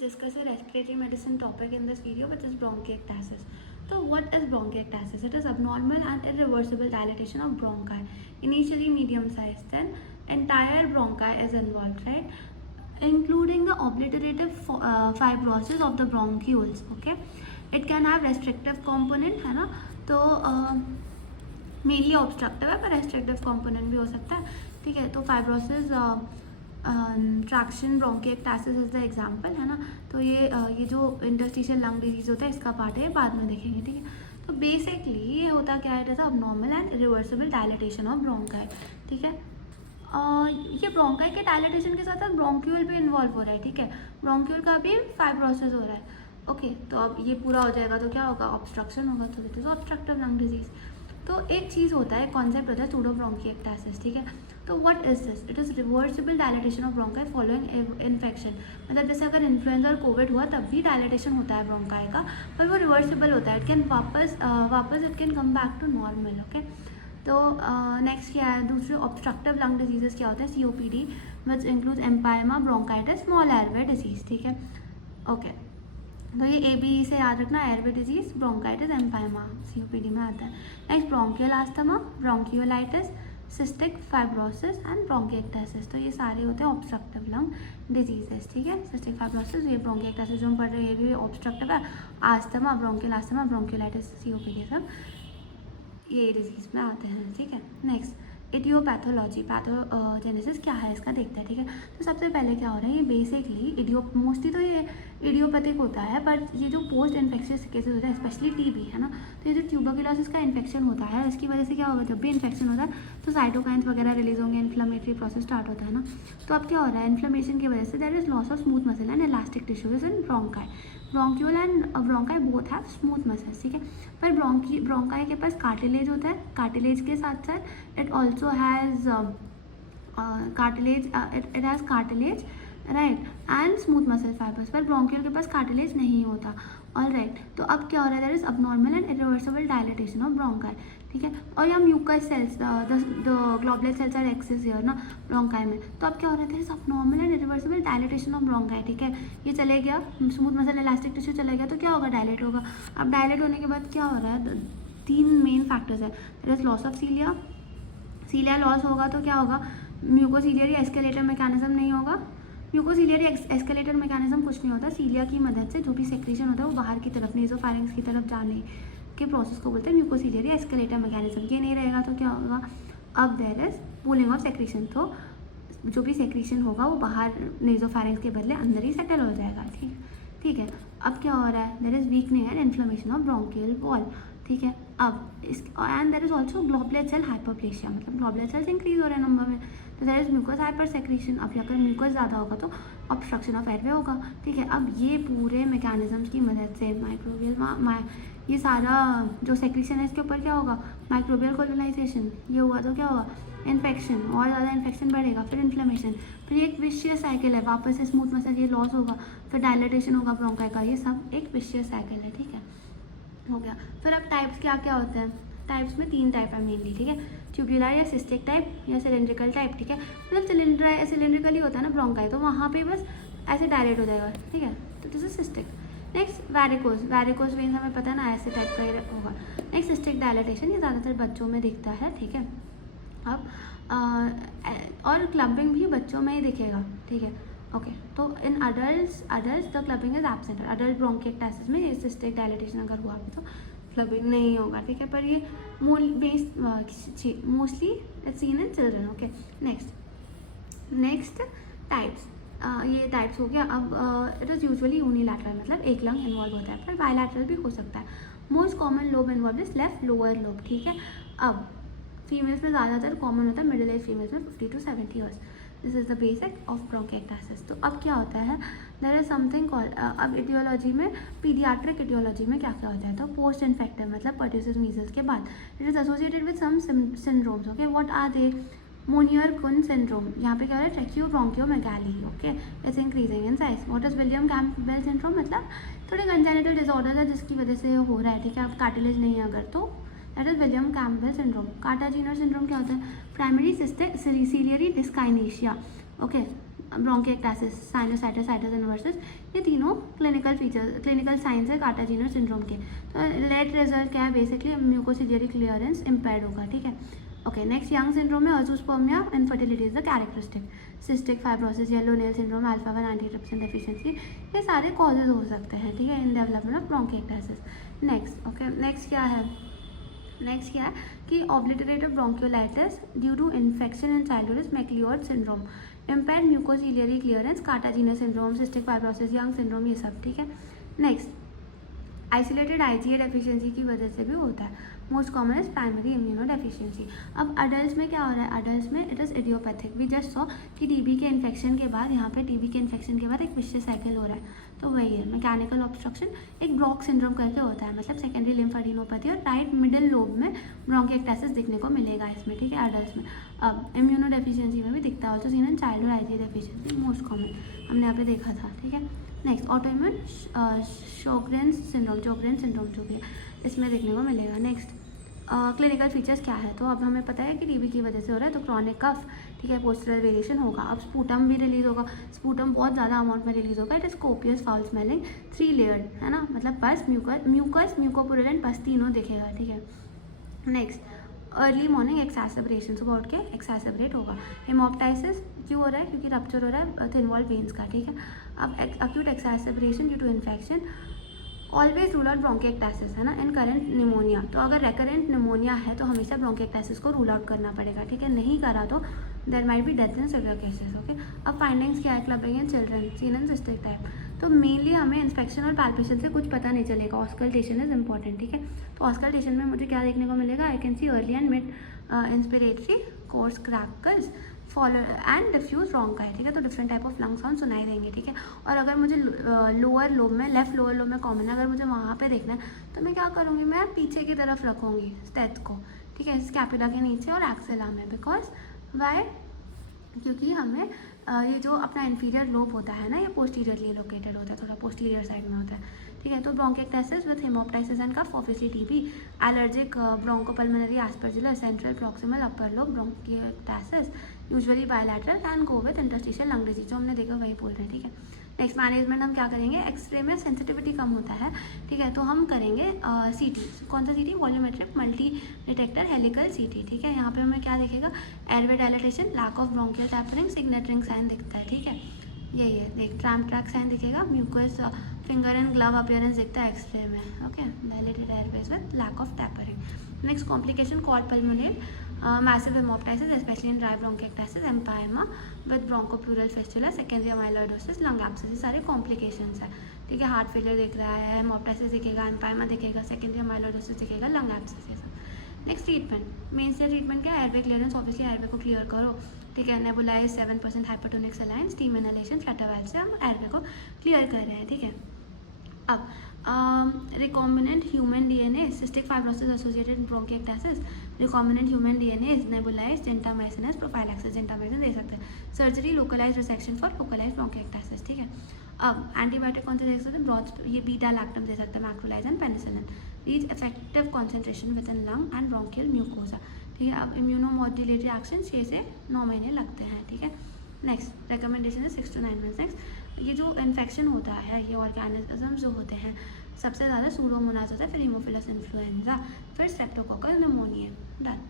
discuss a respiratory medicine topic in this video, which is bronchiectasis. So what is bronchiectasis? It is abnormal and irreversible dilatation of bronchi, initially medium sized, then entire bronchi is involved, right? Including the obliterative fibrosis of the bronchioles. Okay, it can have restrictive component, है ना? तो mainly obstructive है पर restrictive component भी हो सकता है, ठीक है. तो fibrosis, traction bronchiectasis is the example, है ना. तो ये जो इंटरस्टिशियल लंग डिजीज होता है इसका पार्ट है, बाद में देखेंगे, ठीक है. तो बेसिकली ये होता क्या है, it is abnormal and reversible dilatation of bronchi, ठीक है. ये ब्रोंकाई के डायलिटेशन के साथ साथ ब्रोंक्यूल भी इन्वॉल्व हो रहा है, ठीक है. ब्रोंक्यूल का भी फाइब्रोसिस हो रहा है. ओके, तो अब ये पूरा हो जाएगा तो क्या होगा, ऑब्स्ट्रक्शन होगा, तो it is obstructive lung disease. तो एक चीज़ होता है, कॉन्सेप्ट होता है सूडो ब्रोंकिएक्टासिस, ठीक है. तो what is this? It is reversible dilatation of bronchi following infection. मतलब जैसे अगर इन्फ्लुएंजा और कोविड हुआ तब भी डायलिटेशन होता है ब्रोंकाई का, पर वो रिवर्सिबल होता है. इट कैन वापस it can come back to normal. Okay, तो नेक्स्ट क्या है, दूसरे ऑब्स्ट्रक्टिव लंग डिजीजेस क्या होता है, COPD which includes empyema, bronchitis, small airway disease, ठीक है. ओके, तो ये ABE से याद रखना, airway disease, bronchitis, empyema COPD में आता है. Next bronchial asthma, bronchiolitis, cystic fibrosis and bronchiectasis. तो ये सारे होते हैं ऑब्स्ट्रक्टिव लंग डिजीजेस, ठीक है. सिस्टिक फाइब्रोसिस, ये ब्रोंकिएक्टासिस जो हम पढ़ रहे हैं ये भी ऑब्स्ट्रक्टिव है. Asthma, bronchial asthma, bronchiolitis, COPD सब ये डिजीज में आते हैं, ठीक है. नेक्स्ट इडियोपैथोलॉजी, पैथोजेनेसिस क्या है इसका देखते हैं, ठीक है. तो सबसे पहले क्या हो रहा है, ये बेसिकली मोस्टली तो ये इडियोपैथिक होता है, पर ये जो पोस्ट इन्फेक्शियस केसेस होता है, स्पेशली TB, है ना. तो ये जो ट्यूबरकुलोसिस का इन्फेक्शन होता है, इसकी वजह से क्या होगा, जब भी इन्फेक्शन होता है तो साइटोकाइंस वगैरह रिलीज होंगे, इन्फ्लेमेटरी प्रोसेस स्टार्ट होता है ना. तो अब क्या हो रहा है, इन्फ्लेमेशन की वजह से there is loss of smooth muscle and elastic tissues in bronchi. Bronchiole and bronchi both have smooth muscles, ठीक है. पर ब्रोंकाई के पास कार्टिलेज होता है, कार्टिलेज के साथ साथ it also has cartilage right and smooth muscle fibres. पर ब्रोंक्यूल के पास कार्टिलेज नहीं होता. ऑल राइट, तो अब क्या हो रहा है, there is abnormal and irreversible dilatation of bronchi, ठीक है. और यहाँ mucus cells, the globular cells are excess here ना ब्रोंकाई में. तो अब क्या हो रहा है, there is abnormal and irreversible dilatation of bronchi, ठीक है. ये चले गया, स्मूथ मसल इलास्टिक टिश्यू चले गया, तो क्या होगा, डायलेट होगा. अब डायलेट होने के बाद क्या हो रहा है, 3 मेन फैक्टर्स है. There is loss of cilia loss होगा तो क्या होगा, म्यूकोसीलियरी एस्केलेटर मैकेनिज्म नहीं होगा. म्यूकोसीलियरी एस्केलेटर मैकेनिज्म कुछ नहीं होता, सीलिया की मदद से जो भी सेक्रेशन होता है वो बाहर की तरफ, नेसोफैरिंक्स की तरफ जाने के प्रोसेस को बोलते हैं म्यूकोसीलियरी एस्केलेटर मैकेनिज्म. ये नहीं रहेगा तो क्या होगा, अब there is pooling of secretion. तो जो भी सेक्रेशन होगा वो बाहर नेसोफैरिंक्स के बदले अंदर ही सेटल हो जाएगा, ठीक है. अब क्या हो रहा है, there is weakening and inflammation of bronchial wall, ठीक है. अब इस and there is also globular cell hyperplasia, मतलब ग्लोबुलर सेल्स इंक्रीज हो रहे हैं नंबर में, तो there is mucus hyper secretion. अब अगर म्यूकस ज़्यादा होगा तो ऑब्स्ट्रक्शन ऑफ एयरवे होगा, ठीक है. अब ये पूरे मैकेनिज्म्स की मदद से माइक्रोबियल ये सारा जो सेक्रेशन है इसके ऊपर क्या होगा, माइक्रोबियल कोलोनाइजेशन. ये हुआ तो क्या होगा, इन्फेक्शन, और ज़्यादा इन्फेक्शन बढ़ेगा, फिर इन्फ्लेमेशन, फिर एक विशियस साइकिल है, वापस से स्मूथ मसल ये लॉस होगा, फिर डायलिटेशन होगा ब्रोंकाई का. ये सब एक विशियस साइकिल है, ठीक है, हो गया. फिर अब टाइप्स क्या क्या होते हैं, टाइप्स में 3 टाइप है मेनली, ठीक है. ट्यूब्यूलर या सिस्टिक टाइप या सिलेंड्रिकल टाइप, ठीक है. मतलब सिलेंड्रिकली होता है ना ब्रोंकाई, तो वहाँ पे बस ऐसे डायलेट हो जाएगा, ठीक है. तो this is cystic. Next varicose veins, हमें पता है ना ऐसे टाइप का ही होगा. नेक्स्ट सिस्टिक डायलिटेशन, ये ज़्यादातर बच्चों में दिखता है, ठीक है. अब और क्लबिंग भी बच्चों में ही दिखेगा, ठीक है. ओके, तो in adult the clubbing is absent. Adult bronchiectasis में ये सिस्टिक डायलिटेशन अगर हुआ तो क्लबिंग नहीं होगा, ठीक है. पर ये mostly it's seen in children. Okay, next types, ये टाइप्स हो गया. अब इट इज़ यूजुअली यूनिलैटरल, मतलब एक लंग इन्वॉल्व होता है, पर बायलैटरल भी हो सकता है. Most common lobe involve is left lower lobe, ठीक है. अब फीमेल्स में ज़्यादातर कॉमन होता है, मिडिल एज फीमेल्स में 50 to 70 years. This is the basic of bronchiectasis. तो अब क्या होता है, देयर इज समथिंग कॉल्ड, अब इटियोलॉजी में, पीडियाट्रिक इटियोलॉजी में क्या क्या होता है, तो पोस्ट इन्फेक्टिव मतलब पर्ट्यूसिस मीजल्स के बाद. It is associated with some syndromes. Okay, what are they, Mounier Kuhn syndrome, यहाँ पे क्या हो रहा है, tracheobronchomegaly. Okay, it's increasing in size. What is William Campbell syndrome, मतलब थोड़े कंजेनिटल डिसऑर्डर है जिसकी वजह से हो रहा है, ठीक है. अब कार्टिलेज नहीं है अगर तो that is William Campbell syndrome. Kartagener syndrome क्या होता है, primary ciliary dyskinesia. Okay, bronchiectasis, sinusitis, situs inversus, ये तीनों क्लिनिकल साइंस है कार्टाजीनस सिंड्रोम के। तो लेट रिजल्ट क्या है, बेसिकली म्यूकोसिलियरी क्लियरेंस इम्पेयर्ड होगा, ठीक है। ओके, नेक्स्ट यंग सिंड्रोम में azoospermia infertility is the characteristic, cystic fibrosis, yellow nail syndrome, alpha 1 antitrypsin deficiency, ये सारे कॉजेज हो सकते हैं, ठीक है, in development of bronchiectasis. Next, okay, next क्या है कि obliterative bronchiolitis due to infection in childhood is MacLeod syndrome, impaired mucociliary clearance, Kartagener's syndrome, cystic fibrosis, Young syndrome, ये सब, ठीक है। नेक्स्ट, आइसोलेटेड IgA डेफिशिएंसी की वजह से भी होता है। Most common is primary immuno deficiency. अब अडल्ट में क्या हो रहा है, अडल्ट में it is idiopathic. We just saw कि टीबी के इन्फेक्शन के बाद, यहाँ पे टीबी के इन्फेक्शन के बाद एक विशियस साइकिल हो रहा है, तो वही है मैकेनिकल ऑब्स्ट्रक्शन, एक ब्रॉक सिंड्रोम करके होता है, मतलब सेकेंडरी लिम्फेडिनोपैथी, और राइट मिडिल लोब में ब्रोंकिएक्टासिस दिखने को मिलेगा इसमें, ठीक है, अडल्ट में। अब इम्यूनो डेफिशिएंसी में भी दिखता है, also seen in childhood IgA deficiency, most common हमने यहाँ पे देखा था, ठीक है। नेक्स्ट, ऑटोइम्यून शोग्रेन्स सिंड्रोम जो भी है इसमें देखने को मिलेगा। नेक्स्ट, क्लिनिकल फीचर्स क्या है, तो अब हमें पता है कि टीबी की वजह से हो रहा है, तो क्रॉनिक कफ, ठीक है, पोस्टरल वेरिएशन होगा। अब स्पूटम भी रिलीज होगा, स्पूटम बहुत ज़्यादा अमाउंट में रिलीज होगा, it is copious, foul smelling, 3 layered, है ना, मतलब पस, म्यूकस, म्यूकोपुरुलेंट पस, तीनों दिखेगा, ठीक है। नेक्स्ट, अर्ली मॉर्निंग एक्सैसबरेशन, सुबह उठ के एक्सैसबरेट होगा। हेमोप्टाइसिस क्यों हो रहा है, क्योंकि रप्चर हो रहा है थिन वॉल वेन्स का, ठीक है। अब acute exacerbation due to infection, always rule out bronchiectasis, है ना, इन करेंट निमोनिया। तो अगर रेकरेंट निमोनिया है तो हमेशा ब्रोंकिएक्टासिस को रूल आउट करना पड़ेगा, ठीक है, नहीं करा तो there might be death in severe cases, okay. अब फाइंडिंग्स क्या है, clubbing in children, seen in cystic type, तो मेनली हमें इंस्पेक्शन और पैल्पेशन से कुछ पता नहीं चलेगा, ऑस्कल्टेशन इज इंपॉर्टेंट, ठीक है। तो ऑस्कल्टेशन में मुझे क्या देखने को मिलेगा, I can see early and mid inspiratory coarse crackles follow and diffuse bronchi, ठीक है, तो different type of lung sound सुनाई देंगे, ठीक है। और अगर मुझे लोअर लोब में, लेफ्ट लोअर लोब में कॉमन है, अगर मुझे वहाँ पे देखना है तो मैं क्या करूँगी, मैं पीछे की तरफ रखूँगी स्टेथ को, ठीक है, स्कैपुला के नीचे और एक्सेला में, बिकॉज वाई, क्योंकि हमें ये जो अपना इंफीरियर लोब होता है ना, ये पोस्टीरियरली लोकेटेड होता है, थोड़ा पोस्टीरियर साइड में होता है, ठीक है। तो bronchiectasis with hemoptysis and cough, obviously TB, allergic bronchopulmonary aspergillus, central proximal upper lobe bronchiectasis, usually bilateral, can go with interstitial lung disease, जो हमने देखा वही बोल रहे हैं, ठीक है। नेक्स्ट, मैनेजमेंट हम क्या करेंगे, एक्सरे में सेंसिटिविटी कम होता है, ठीक है, तो हम करेंगे CT, कौन सा CT, volumetric multi detector helical CT, ठीक है। यहाँ पे हमें क्या दिखेगा, airway dilatation, lack of bronchial tapering, signet ring sign दिखता है, ठीक है, यही है, देख ट्रैम्प ट्रैक साइन दिखेगा, mucus finger and glove appearance दिखता है एक्सरे में, okay, dilated airways with lack of tapering. Next, complication, cor pulmonale massive hemoptysis, especially in dry bronchiectasis, empyema with bronchopleural fistula, secondary amyloidosis, lung abscess, ये सारे complications है, ठीक है। Heart failure दिख रहा है, हेमोप्टाइसिस दिखेगा, एम्पायमा दिखेगा, सेकेंडरी अमाइलोइडोसिस दिखेगा, लंग एब्सेस, ये सब। नेक्स्ट, ट्रीटमेंट, मेन से ट्रीटमेंट क्या है, एयरवे क्लियरेंस, ऑब्वियसली एयरवे को क्लियर करो, ठीक है, nebulize 7% hypertonic saline, steam inhalation, flutter valve से हम एयरवे को क्लियर कर रहे हैं, ठीक है। अब recombinant human DNA, cystic fibrosis associated bronchiectasis, recombinant human DNA is nebulized gentamicin as prophylaxis, gentamicin दे सकते हैं। Surgery, localized resection for localized bronchiectasis, ठीक है। अब एंटीबायोटिक कौन से दे सकते हैं, ब्रॉड, ये बीटा लैक्टम दे सकते हैं, macrolides and penicillin, reach effective concentration within lung and bronchial mucosa, ठीक है। अब इम्यूनोमोड्यूलेटरी एक्शन 6 से 9 महीने लगते हैं, ठीक है। नेक्स्ट, रिकमेंडेशन है 6 to 9 मंथ्स। नेक्स्ट, ये जो इन्फेक्शन होता है, ये ऑर्गेनिज्म जो होते हैं, सबसे ज़्यादा सूडोमोनास होता है, फिर हीमोफिलस इन्फ्लुएंजा, फिर स्ट्रेप्टोकोकल निमोनिया, डन।